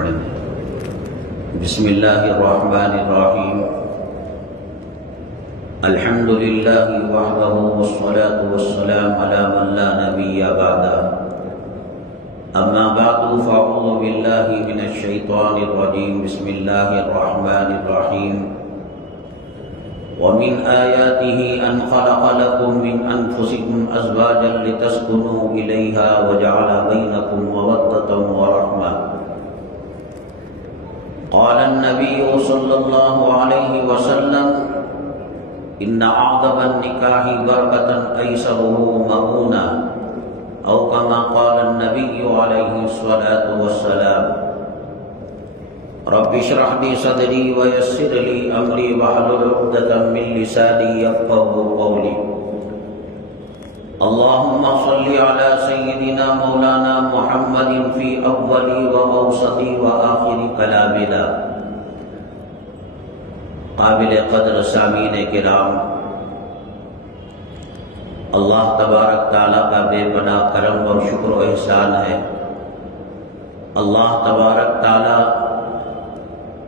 پڑھیں گے۔ بسم اللہ الرحمن الرحیم، الحمد للہ وحدہ والصلاة والسلام علی من لا نبی بعدہ، اما بعد فاعوذ باللہ من الشیطان الرجیم، بسم اللہ الرحمن الرحیم۔ ومن آیاته أن خلق لكم من أنفسكم أزواجا لتسكنوا إليها وجعل بينكم مودة ورحمة۔ قال النبي صلى الله عليه وسلم إن أعظم النكاح بركة أيسره مؤونة، أو كما قال النبي عليه الصلاة والسلام۔ رب اشرح لي صدري ويسر لي امري واحلل عقدة من لساني يفقهوا قولي۔ اللهم صل على سيدنا مولانا محمد في اول واوسط واخر كلامنا۔ قابل قدر سامعین کرام، اللہ تبارک تعالیٰ کا بے پناہ کرم اور شکر و احسان ہے۔ اللہ تبارک تعالیٰ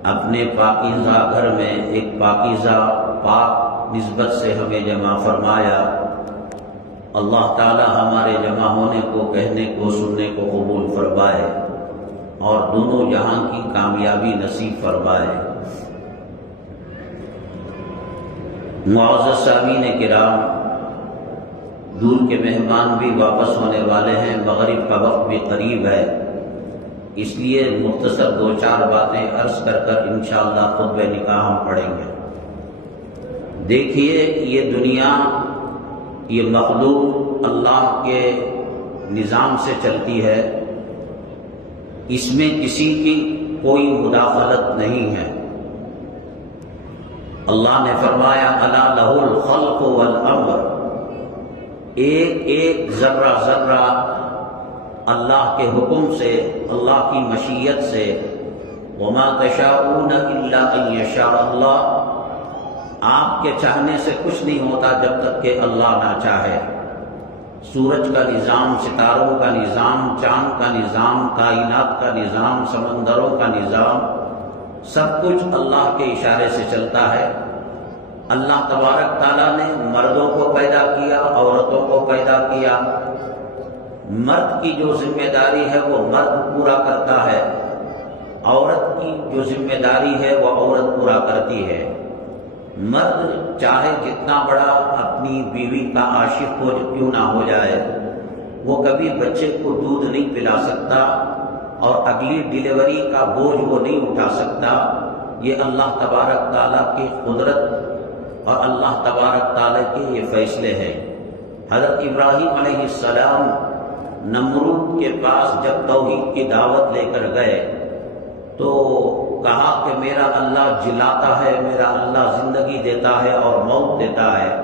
اپنے پاکیزہ گھر میں ایک پاکیزہ پاک نسبت سے ہمیں جمع فرمایا۔ اللہ تعالی ہمارے جمع ہونے کو، کہنے کو، سننے کو قبول فرمائے اور دونوں جہاں کی کامیابی نصیب فرمائے۔ معزز سامعین کرام، دور کے مہمان بھی واپس ہونے والے ہیں، مغرب کا وقت بھی قریب ہے، اس لیے مختصر دو چار باتیں عرض کر کر انشاءاللہ خطبہ نکاح ہم پڑھیں گے۔ دیکھیے، یہ دنیا، یہ مخلوق اللہ کے نظام سے چلتی ہے، اس میں کسی کی کوئی مداخلت نہیں ہے۔ اللہ نے فرمایا الا لہ الخلق والامر، ایک ایک ذرہ ذرہ اللہ کے حکم سے، اللہ کی مشیت سے۔ وما تشاءون الا ان یشاء اللہ، آپ کے چاہنے سے کچھ نہیں ہوتا جب تک کہ اللہ نہ چاہے۔ سورج کا نظام، ستاروں کا نظام، چاند کا نظام، کائنات کا نظام، سمندروں کا نظام، سب کچھ اللہ کے اشارے سے چلتا ہے۔ اللہ تبارک تعالیٰ نے مردوں کو پیدا کیا، عورتوں کو پیدا کیا۔ مرد کی جو ذمہ داری ہے وہ مرد پورا کرتا ہے، عورت کی جو ذمہ داری ہے وہ عورت پورا کرتی ہے۔ مرد چاہے جتنا بڑا اپنی بیوی کا عاشق ہو کیوں نہ ہو جائے، وہ کبھی بچے کو دودھ نہیں پلا سکتا اور اگلی ڈیلیوری کا بوجھ وہ نہیں اٹھا سکتا۔ یہ اللہ تبارک تعالیٰ کی قدرت اور اللہ تبارک تعالیٰ کے یہ فیصلے ہیں۔ حضرت ابراہیم علیہ السلام نمرود کے پاس جب توحید کی دعوت لے کر گئے تو کہا کہ میرا اللہ جلاتا ہے، میرا اللہ زندگی دیتا ہے اور موت دیتا ہے۔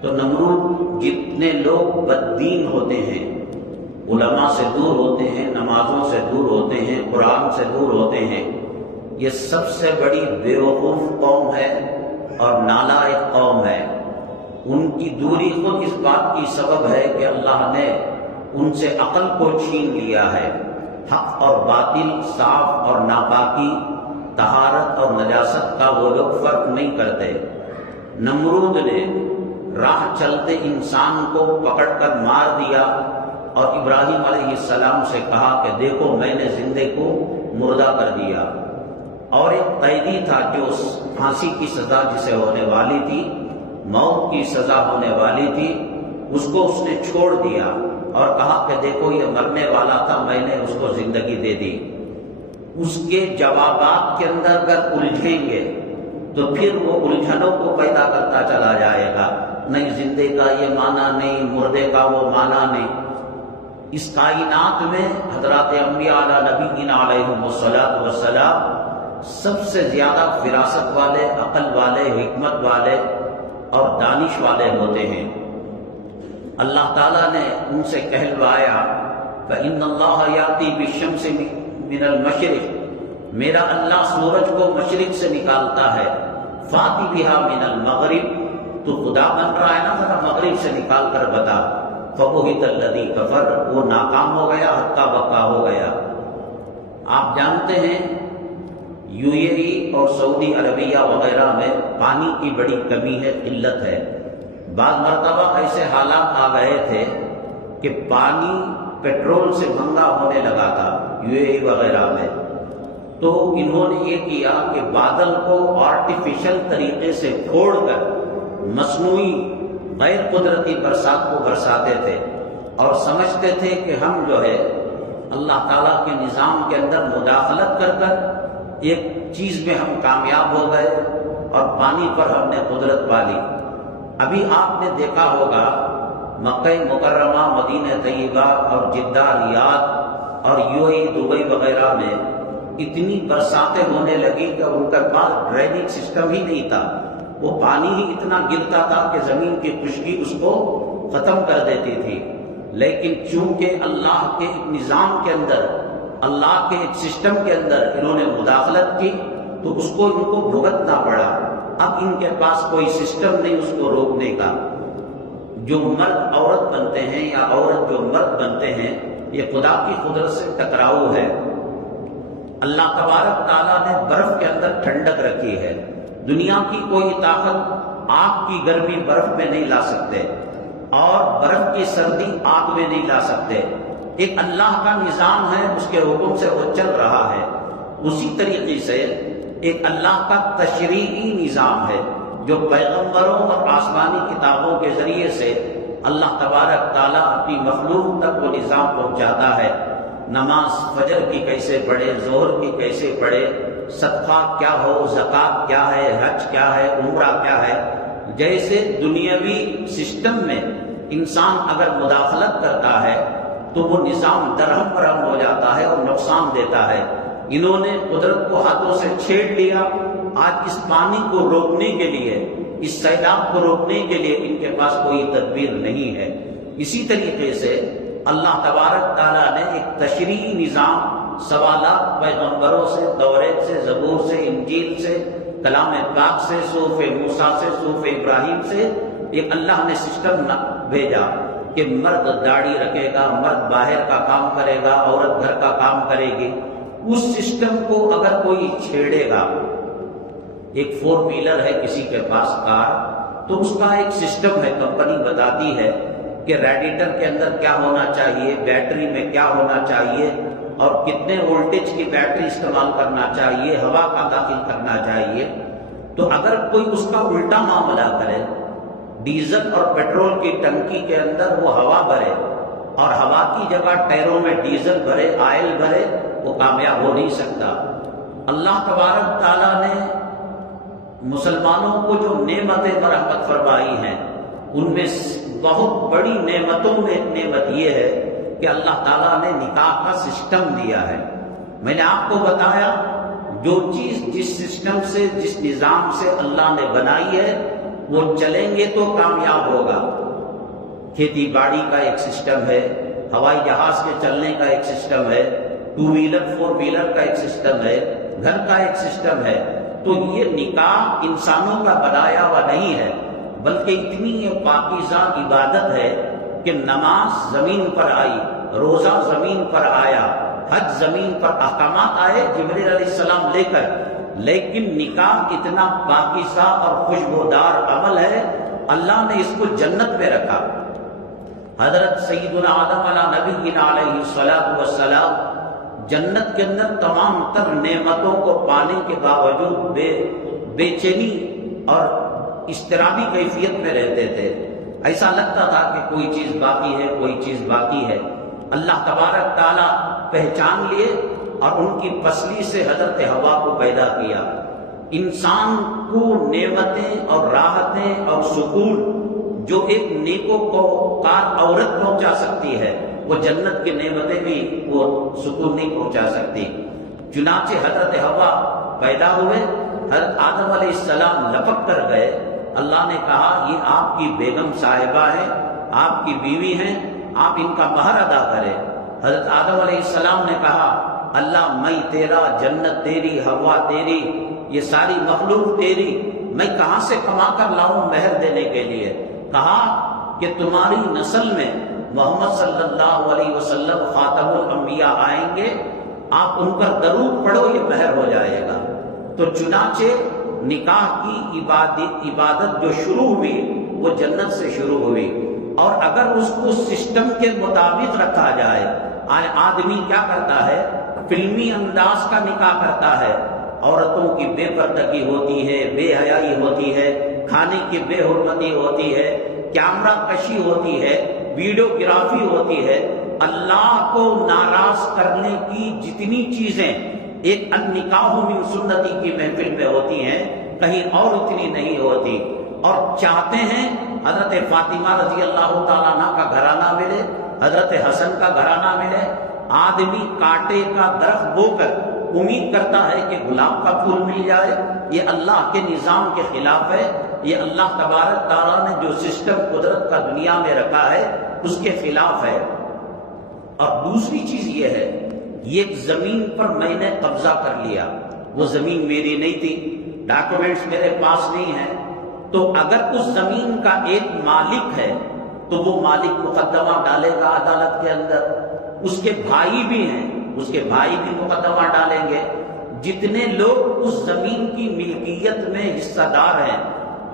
تو نمرود، جتنے لوگ بددین ہوتے ہیں، علماء سے دور ہوتے ہیں، نمازوں سے دور ہوتے ہیں، قرآن سے دور ہوتے ہیں، یہ سب سے بڑی بیوقوف قوم ہے اور نالائق قوم ہے۔ ان کی دوری خود اس بات کی سبب ہے کہ اللہ نے ان سے عقل کو چھین لیا ہے۔ حق اور باطل، صاف اور ناپاکی، طہارت اور نجاست کا وہ لوگ فرق نہیں کرتے۔ نمرود نے راہ چلتے انسان کو پکڑ کر مار دیا اور ابراہیم علیہ السلام سے کہا کہ دیکھو میں نے زندے کو مردہ کر دیا۔ اور ایک قیدی تھا جو پھانسی کی سزا جسے ہونے والی تھی، موت کی سزا ہونے والی تھی، اس کو اس نے چھوڑ دیا اور کہا کہ دیکھو یہ مرنے والا تھا، میں نے اس کو زندگی دے دی۔ اس کے جوابات کے اندر اگر الجھیں گے تو پھر وہ الجھنوں کو پیدا کرتا چلا جائے گا۔ نہیں زندے کا یہ معنی نہیں، مردے کا وہ معنی نہیں۔ اس کائنات میں حضرات انبیاء علی نبینا علیہم الصلاۃ والسلام سب سے زیادہ فراست والے، عقل والے، حکمت والے اور دانش والے ہوتے ہیں۔ اللہ تعالیٰ نے ان سے کہلوایا فَإِنَّ اللَّهَ يَأْتِي بِالشَّمْسِ مِنَ الْمَشْرِقِ، میرا اللہ سورج کو مشرق سے نکالتا ہے، فَأْتِ بِهَا مِنَ الْمَغْرِبِ، تو خدا بن رہا ہے نا، ذرا مغرب سے نکال کر بتا۔ فَبُهِتَ الَّذِي كَفَرَ، وہ ناکام ہو گیا، ہکا بکا ہو گیا۔ آپ جانتے ہیں یو اے ای اور سعودی عربیہ وغیرہ میں پانی کی بڑی کمی ہے، قلت ہے۔ بعض مرتبہ ایسے حالات آ گئے تھے کہ پانی پیٹرول سے مہنگا ہونے لگا تھا یو اے ای وغیرہ میں، تو انہوں نے یہ کیا کہ بادل کو آرٹیفیشل طریقے سے پھوڑ کر مصنوعی غیر قدرتی برسات کو برساتے تھے، اور سمجھتے تھے کہ ہم جو ہے اللہ تعالیٰ کے نظام کے اندر مداخلت کر کر ایک چیز میں ہم کامیاب ہو گئے اور پانی پر ہم نے قدرت پالی۔ ابھی آپ نے دیکھا ہوگا مکہ مکرمہ، مدینہ طیبہ اور جدہ، ریاض اور یو اے ای دبئی وغیرہ میں اتنی برساتیں ہونے لگی کہ ان کے پاس ڈریننگ سسٹم ہی نہیں تھا، وہ پانی ہی اتنا گرتا تھا کہ زمین کی خشکی اس کو ختم کر دیتی تھی۔ لیکن چونکہ اللہ کے ایک نظام کے اندر، اللہ کے ایک سسٹم کے اندر انہوں نے مداخلت کی تو اس کو ان کو بھگتنا پڑا۔ اب ان کے پاس کوئی سسٹم نہیں اس کو روکنے کا۔ جو مرد عورت بنتے ہیں یا عورت جو مرد بنتے ہیں، یہ خدا کی قدرت سے ٹکراؤ ہے۔ اللہ تبارک تعالیٰ نے برف کے اندر ٹھنڈک رکھی ہے۔ دنیا کی کوئی طاقت آگ کی گرمی برف میں نہیں لا سکتے، اور برف کی سردی آگ میں نہیں لا سکتے۔ ایک اللہ کا نظام ہے، اس کے حکم سے وہ چل رہا ہے۔ اسی طریقے سے ایک اللہ کا تشریعی نظام ہے جو پیغمبروں اور آسمانی کتابوں کے ذریعے سے اللہ تبارک تعالیٰ اپنی مخلوق تک وہ نظام پہنچاتا ہے۔ نماز فجر کی کیسے پڑھے، ظہر کی کیسے پڑھے، صدقہ کیا ہو، زکوٰۃ کیا ہے، حج کیا ہے، عمرہ کیا ہے۔ جیسے دنیاوی سسٹم میں انسان اگر مداخلت کرتا ہے تو وہ نظام درہم برہم ہو جاتا ہے اور نقصان دیتا ہے۔ انہوں نے قدرت کو ہاتھوں سے چھیڑ لیا۔ آج اس پانی کو روکنے کے لیے، اس سیلاب کو روکنے کے لیے ان کے پاس کوئی تدبیر نہیں ہے۔ اسی طریقے سے اللہ تبارک تعالیٰ نے ایک تشریعی نظام سوالات پیغمبروں سے، توریت سے، زبور سے، انجیل سے، کلام پاک سے، صحف موسیٰ سے، صحف ابراہیم سے ایک اللہ نے سسٹم بھیجا کہ مرد داڑھی رکھے گا، مرد باہر کا کام کرے گا، عورت گھر کا کام کرے گی۔ اس سسٹم کو اگر کوئی چھیڑے گا، ایک 4 ویلر ہے کسی کے پاس کار، تو اس کا ایک سسٹم ہے، کمپنی بتاتی ہے کہ ریڈیٹر کے اندر کیا ہونا چاہیے، بیٹری میں کیا ہونا چاہیے، اور کتنے وولٹیج کی بیٹری استعمال کرنا چاہیے، ہوا کا داخل کرنا چاہیے۔ تو اگر کوئی اس کا الٹا معاملہ کرے، ڈیزل اور پیٹرول کی ٹنکی کے اندر وہ ہوا بھرے اور ہوا کی جگہ ٹائروں میں ڈیزل بھرے، آئل بھرے، وہ کامیاب ہو نہیں سکتا۔ اللہ تبارک تعالیٰ نے مسلمانوں کو جو نعمتیں مرحمت فرمائی ہیں، ان میں بہت بڑی نعمتوں میں ایک نعمت یہ ہے کہ اللہ تعالیٰ نے نکاح کا سسٹم دیا ہے۔ میں نے آپ کو بتایا جو چیز جس سسٹم سے، جس نظام سے اللہ نے بنائی ہے وہ چلیں گے تو کامیاب ہوگا۔ کھیتی باڑی کا ایک سسٹم ہے، ہوائی جہاز کے چلنے کا ایک سسٹم ہے، 2 ویلر 4 ویلر کا ایک سسٹم ہے، گھر کا ایک سسٹم ہے۔ تو یہ نکاح انسانوں کا بنایا ہوا نہیں ہے، بلکہ اتنی یہ پاکیزہ عبادت ہے کہ نماز زمین پر آئی، روزہ زمین پر آیا، حج زمین پر احکامات آئے جبریل علیہ السلام لے کر، لیکن نکاح اتنا پاکیزہ اور خوشبودار عمل ہے، اللہ نے اس کو جنت میں رکھا۔ حضرت سیدنا آدم علیہ نبینا علیہ الصلوۃ والسلام جنت کے اندر تمام تر نعمتوں کو پانے کے باوجود بے چینی اور اضطرابی کیفیت میں رہتے تھے۔ ایسا لگتا تھا کہ کوئی چیز باقی ہے، کوئی چیز باقی ہے۔ اللہ تبارک تعالیٰ پہچان لیے اور ان کی پسلی سے حضرت حوا کو پیدا کیا۔ انسان کو نعمتیں اور راحتیں اور سکون جو ایک نیکوکار عورت پہنچا سکتی ہے، وہ جنت کی نعمتیں بھی وہ سکون نہیں پہنچا سکتی۔ چنانچہ حضرت حوا پیدا ہوئے، حضرت آدم علیہ السلام لپک کر گئے۔ اللہ نے کہا یہ آپ کی بیگم صاحبہ ہے، آپ کی بیوی ہیں، آپ ان کا مہر ادا کریں۔ حضرت آدم علیہ السلام نے کہا اللہ میں تیرا، جنت تیری، ہوا تیری، یہ ساری مخلوق تیری، میں کہاں سے کما کر لاؤں مہر دینے کے لیے؟ کہا کہ تمہاری نسل میں محمد صلی اللہ علیہ وسلم خاتم الانبیاء آئیں گے، آپ ان پر درود پڑھو یہ مہر ہو جائے گا۔ تو چنانچہ نکاح کی عبادت جو شروع ہوئی وہ جنت سے شروع ہوئی، اور اگر اس کو سسٹم کے مطابق رکھا جائے، آدمی کیا کرتا ہے، فلمی انداز کا نکاح کرتا ہے، عورتوں کی بے پردگی ہوتی ہے، بے حیائی ہوتی ہے، کھانے کی بے حرمتی ہوتی ہے، کیمرہ کشی ہوتی ہے، ویڈیوگرافی ہوتی ہے، اللہ کو ناراض کرنے کی جتنی چیزیں ایک النکاح من سنتی کی محفل میں ہوتی ہیں کہیں اور اتنی نہیں ہوتی، اور چاہتے ہیں حضرت فاطمہ رضی اللہ تعالیٰ عنہ کا گھرانہ ملے، حضرت حسن کا گھرانہ ملے۔ آدمی کانٹے کا درخت بو کر امید کرتا ہے کہ گلاب کا پھول مل جائے، یہ اللہ کے نظام کے خلاف ہے، یہ اللہ تبارک تعالیٰ نے جو سسٹم قدرت کا دنیا میں رکھا ہے اس کے خلاف ہے۔ اور دوسری چیز یہ ہے، یہ زمین پر میں نے قبضہ کر لیا، وہ زمین میری نہیں تھی، ڈاکومنٹس میرے پاس نہیں ہیں، تو اگر اس زمین کا ایک مالک ہے تو وہ مالک مقدمہ ڈالے گا عدالت کے اندر، اس کے بھائی بھی ہیں، اس کے بھائی بھی مقدمہ ڈالیں گے، جتنے لوگ اس زمین کی ملکیت میں حصہ دار ہیں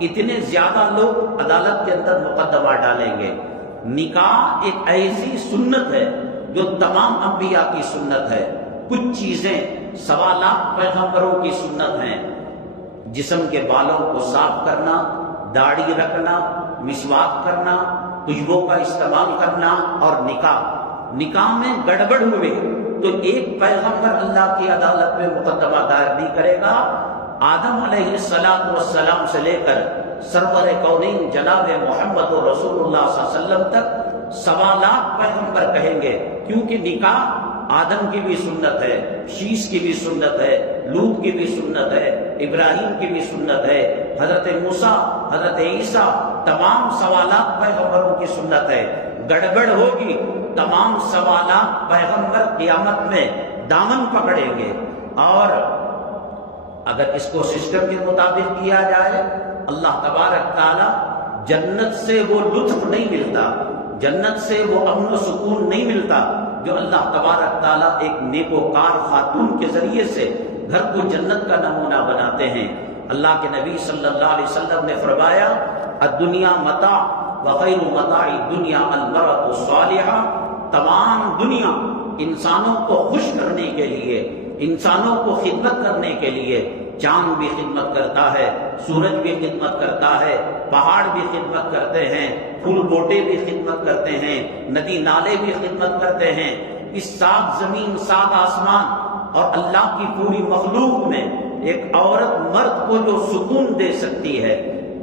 اتنے زیادہ لوگ عدالت کے اندر مقدمہ ڈالیں گے۔ نکاح ایک ایسی سنت ہے جو تمام انبیاء کی سنت ہے۔ کچھ چیزیں 1.25 لاکھ پیغمبروں کی سنت ہیں، جسم کے بالوں کو صاف کرنا، داڑھی رکھنا، مسواک کرنا، خوشبو کا استعمال کرنا، اور نکاح میں گڑبڑ ہوئے تو ایک پیغمبر اللہ کی عدالت میں مقدمہ دائر نہیں کرے گا۔ آدم علیہ السلام سے لے کر سرور کونین جناب محمد رسول اللہ صلی اللہ علیہ وسلم تک 1.25 لاکھ پیغمبر کہیں گے، کیونکہ نکاح آدم کی بھی سنت ہے، شیش کی بھی سنت ہے، لوط کی بھی سنت ہے، ابراہیم کی بھی سنت ہے، حضرت موسیٰ، حضرت عیسیٰ، تمام 1.25 لاکھ پیغمبروں کی سنت ہے۔ گڑبڑ ہوگی تمام 1.25 لاکھ پیغمبر قیامت میں دامن پکڑیں گے، اور اگر اس کو سسٹم کے مطابق کیا جائے، اللہ تبارک تعالی جنت سے وہ لطف نہیں ملتا، جنت سے وہ امن و سکون نہیں ملتا جو اللہ تبارک تعالیٰ ایک نیکوکار خاتون کے ذریعے سے گھر کو جنت کا نمونہ بناتے ہیں۔ اللہ کے نبی صلی اللہ علیہ وسلم نے فرمایا، الدنیا متاع وخیر متاع الدنیا المرأة الصالحہ، تمام دنیا انسانوں کو خوش کرنے کے لیے، انسانوں کو خدمت کرنے کے لیے، چاند بھی خدمت کرتا ہے، سورج بھی خدمت کرتا ہے، پہاڑ بھی خدمت کرتے ہیں، پھول بوٹے بھی خدمت کرتے ہیں، ندی نالے بھی خدمت کرتے ہیں۔ اس 7 زمین 7 آسمان اور اللہ کی پوری مخلوق میں ایک عورت مرد کو جو سکون دے سکتی ہے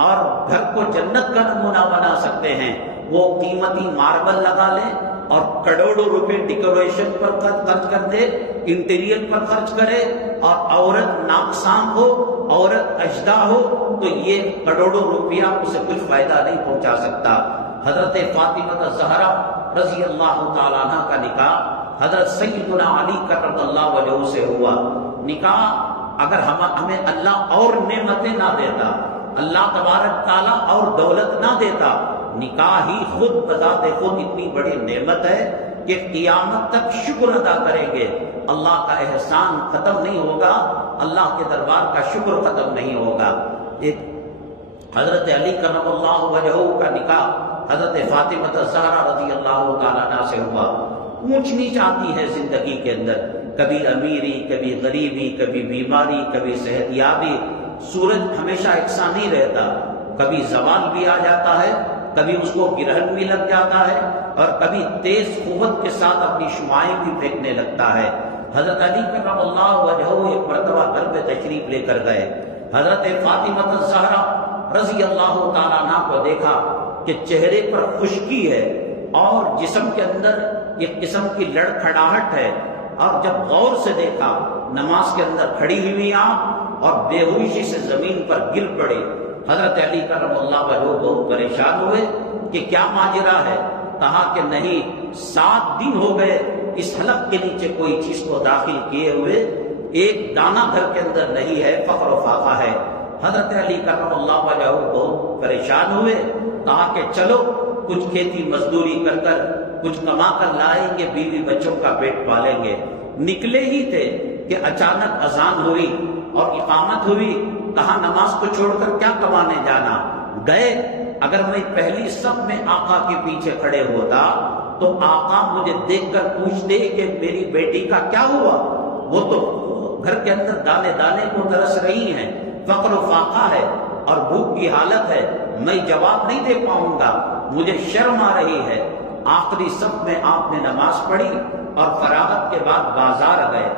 اور گھر کو جنت کا نمونہ بنا سکتے ہیں، وہ قیمتی ماربل لگا لے اور کروڑوں روپے ڈیکوریشن پر خرچ کر دے، انٹیریئر پر خرچ کرے، اور عورت ناقصان ہو، عورت اجدہ ہو، تو یہ کروڑوں روپیہ اسے کچھ فائدہ نہیں پہنچا سکتا۔ حضرت فاطمہ الزہرا رضی اللہ تعالیٰ عنہ کا نکاح حضرت سیدنا علی کرم اللہ وجہہ سے ہوا۔ نکاح اگر ہمیں اللہ اور نعمتیں نہ دیتا، اللہ تبارک تعالیٰ اور دولت نہ دیتا، نکاح ہی خود بذات خود اتنی بڑی نعمت ہے کہ قیامت تک شکر ادا کریں گے، اللہ کا احسان ختم نہیں ہوگا، اللہ کے دربار کا شکر ختم نہیں ہوگا۔ ایک حضرت علی کرم اللہ وجہہ کا نکاح حضرت فاطمہ الزہرا رضی اللہ تعالیٰ عنہ سے ہوا۔ اونچ نیچ آتی ہے زندگی کے اندر، کبھی امیری، کبھی غریبی، کبھی بیماری، کبھی صحت یابی، سورج ہمیشہ یکساں نہیں رہتا، کبھی زوال بھی آ جاتا ہے، کبھی اس کو گرہن بھی لگ جاتا ہے، اور کبھی تیز قوت کے ساتھ اپنی شعاعیں بھی پھینکنے لگتا ہے۔ حضرت علی کرم اللہ وجہہ ایک مرتبہ گھر میں تشریف لے کر گئے، حضرت فاطمہ الزہرا رضی اللہ تعالیٰ عنہ کو دیکھا کہ چہرے پر خشکی ہے اور جسم کے اندر ایک قسم کی لڑکھڑاہٹ ہے، اور جب غور سے دیکھا نماز کے اندر کھڑی ہوئی آپ اور بے ہوشی سے زمین پر گر پڑی۔ حضرت علی کرم اللہ وجہہ بہت پریشان ہوئے کہ کیا ماجرا ہے؟ کہا کہ نہیں، 7 دن ہو گئے اس حلق کے نیچے کوئی چیز کو داخل کیے ہوئے، ایک دانہ گھر کے اندر نہیں ہے، فقر و فاقہ ہے۔ حضرت علی کرم اللہ وجہہ بہت پریشان ہوئے، کہا کہ چلو کچھ کھیتی مزدوری کر کر کچھ کما کر لائیں گے، بیوی بچوں کا پیٹ پالیں گے۔ نکلے ہی تھے کہ اچانک اذان ہوئی اور اقامت ہوئی. کہا نماز کو چھوڑ کر کیا کمانے جانا. گئے. اگر میں پہلی صف میں آقا کے پیچھے کھڑے ہوتا تو آقا مجھے دیکھ کر پوچھتے کہ میری بیٹی کا کیا ہوا. وہ تو گھر کے اندر دانے دانے کو ترس رہی ہیں, فقر و فاقہ ہے اور بھوک کی حالت ہے, میں جواب نہیں دے پاؤں گا, مجھے شرم آ رہی ہے. آخری صف میں آپ نے نماز پڑھی اور فراغت کے بعد بازار گئے.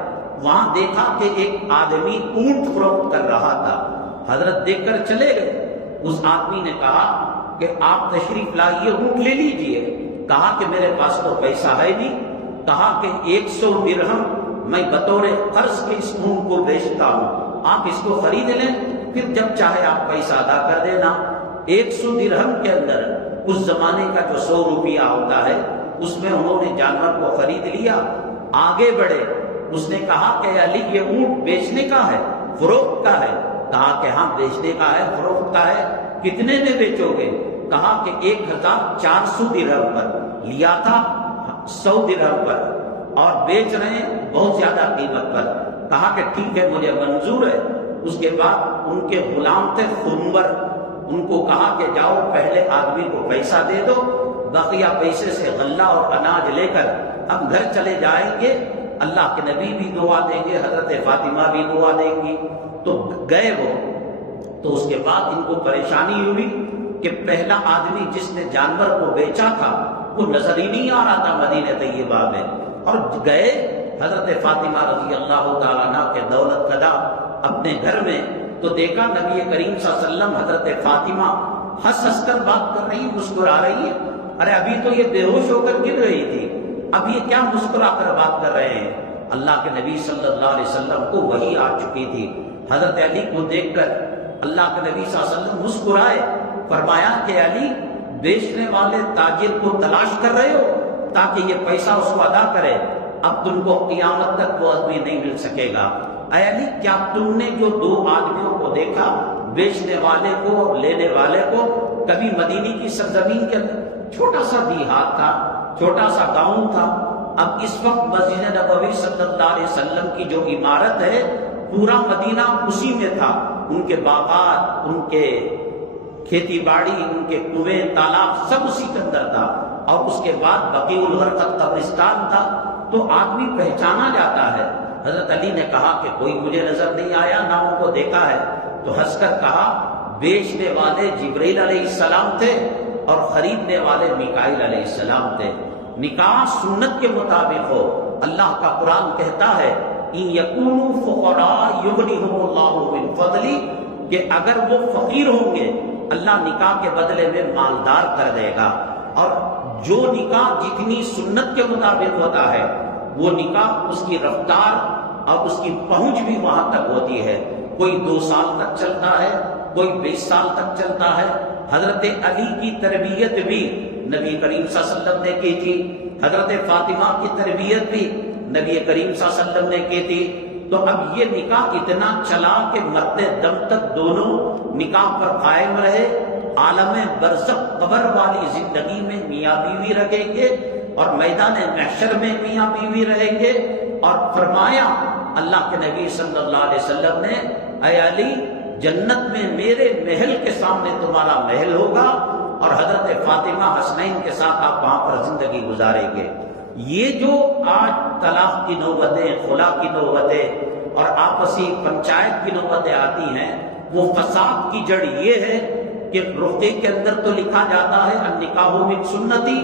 وہاں دیکھا کہ ایک آدمی اونٹ فروخت کر رہا تھا. حضرت دیکھ کر چلے گئے. اس آدمی نے کہا کہ آپ تشریف لائیے, اونٹ لے لیجئے. کہا کہ میرے پاس تو پیسہ ہے نہیں. کہا کہ 100 درہم میں بطور قرض کے اس اونٹ کو بیچتا ہوں, آپ اس کو خرید لیں, پھر جب چاہے آپ پیسہ ادا کر دینا. 100 درہم کے اندر اس زمانے کا جو 100 روپیہ ہوتا ہے اس میں انہوں نے جانور کو خرید لیا. آگے بڑھے. اس نے کہا کہ علی یہ اونٹ بیچنے کا ہے, فروخت کا ہے. کہا کہ ہاں بیچنے کا ہے, فروخت کا ہے. کتنے میں بیچو گے؟ کہا کہ 1400 درہم پر. لیا تھا 100 درہم پر اور بیچ رہے ہیں بہت زیادہ قیمت پر. کہا کہ ٹھیک ہے مجھے منظور ہے. اس کے بعد ان کے غلام تھے خنور, ان کو کہا کہ جاؤ پہلے آدمی کو پیسہ دے دو, بقیہ پیسے سے غلہ اور اناج لے کر ہم گھر چلے جائیں گے. اللہ کے نبی بھی دعا دیں گے, حضرت فاطمہ بھی دعا دیں گی. تو گئے وہ. تو اس کے بعد ان کو پریشانی ہوئی کہ پہلا آدمی جس نے جانور کو بیچا تھا وہ نظر ہی نہیں آ رہا تھا مدینہ طیبہ میں. اور گئے حضرت فاطمہ رضی اللہ تعالیٰ عنہ کے دولت کدا اپنے گھر میں, تو دیکھا نبی کریم صلی اللہ علیہ وسلم حضرت فاطمہ ہنس ہنس کر بات کر رہی, مسکرا رہی ہے. ارے ابھی تو یہ بے ہوش ہو کر گر رہی تھی, اب یہ کیا مسکرا کر بات کر رہے ہیں. اللہ کے نبی صلی اللہ علیہ وسلم کو وحی آ چکی تھی. حضرت علی کو دیکھ کر اللہ کے نبی صلی اللہ علیہ وسلم مسکرائے. فرمایا کہ علی بیچنے والے تاجر کو تلاش کر رہے ہو تاکہ یہ پیسہ اس کو ادا کرے, اب تم کو قیامت تک وہ آدمی نہیں مل سکے گا. اے علی کیا تم نے جو 2 آدمیوں کو دیکھا, بیچنے والے کو اور لینے والے کو, کبھی مدینے کی سرزمین کے اندر چھوٹا سا دیہات تھا, چھوٹا سا گاؤں تھا. اب اس وقت مسجد نبوی صلی اللہ علیہ وسلم کی جو عمارت ہے پورا مدینہ اسی میں تھا. ان کے باغات, ان کے کھیتی باڑی, ان کے کنویں تالاب سب اسی کے اندر تھا. اور اس کے بعد بقیع الغرقد قبرستان تھا. تو آدمی پہچانا جاتا ہے. حضرت علی نے کہا کہ کوئی مجھے نظر نہیں آیا, نہ ان کو دیکھا ہے. تو ہنس کر کہا بیچنے والے جبرائیل علیہ السلام تھے اور خریدنے والے میکائیل علیہ السلام تھے. نکاح سنت کے مطابق ہو. اللہ کا قرآن کہتا ہے ان یکونوا فقراء یغنیہم اللہ من فضلہ, کہ اگر وہ فقیر ہوں گے اللہ نکاح کے بدلے میں مالدار کر دے گا. اور جو نکاح جتنی سنت کے مطابق ہوتا ہے وہ نکاح اس کی رفتار اور اس کی پہنچ بھی وہاں تک ہوتی ہے. کوئی 2 سال تک چلتا ہے, کوئی 20 سال تک چلتا ہے. حضرت علی کی تربیت بھی نبی کریم صلی اللہ علیہ وسلم نے کی تھی, حضرت فاطمہ کی تربیت بھی نبی کریم صلی اللہ علیہ وسلم نے کی تھی. تو اب یہ نکاح اتنا چلا کہ مرتے دم تک دونوں نکاح پر قائم رہے. عالم برزخ قبر والی زندگی میں میاں بیوی رہیں گے اور میدان محشر میں میاں بیوی رہیں گے. اور فرمایا اللہ کے نبی صلی اللہ علیہ وسلم نے اے علی جنت میں میرے محل کے سامنے تمہارا محل ہوگا اور حضرت فاطمہ حسنین کے ساتھ آپ وہاں پر زندگی گزاریں گے. یہ جو آج طلاق کی نوبتیں, خلا کی نوبتیں اور آپسی پنچایت کی نوبتیں آتی ہیں, وہ فساد کی جڑ یہ ہے کہ رخے کے اندر تو لکھا جاتا ہے النکاح من سنتی,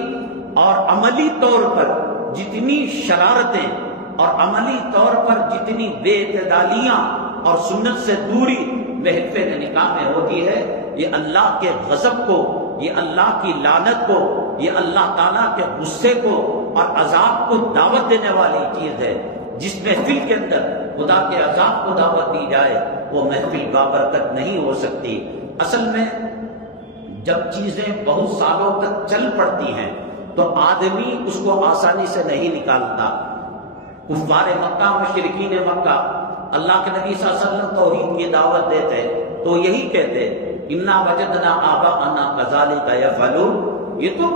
اور عملی طور پر جتنی شرارتیں اور عملی طور پر جتنی بے اعتدالیاں اور سنت سے دوری محفل نکاح میں ہوتی ہے, یہ اللہ کے غضب کو, یہ اللہ کی لعنت کو, یہ اللہ تعالیٰ کے غصے کو اور عذاب کو دعوت دینے والی چیز ہے. جس محفل کے اندر خدا کے عذاب کو دعوت دی جائے وہ محفل بابرکت نہیں ہو سکتی. اصل میں جب چیزیں بہت سالوں تک چل پڑتی ہیں تو آدمی اس کو آسانی سے نہیں نکالتا. کفار مکہ, مشرکین مکہ, اللہ کے نبی صلی اللہ علیہ وسلم توحید کی دعوت دیتے تو یہی کہتے انا وجدنا آباءنا کذالک یفعلون. یہ تو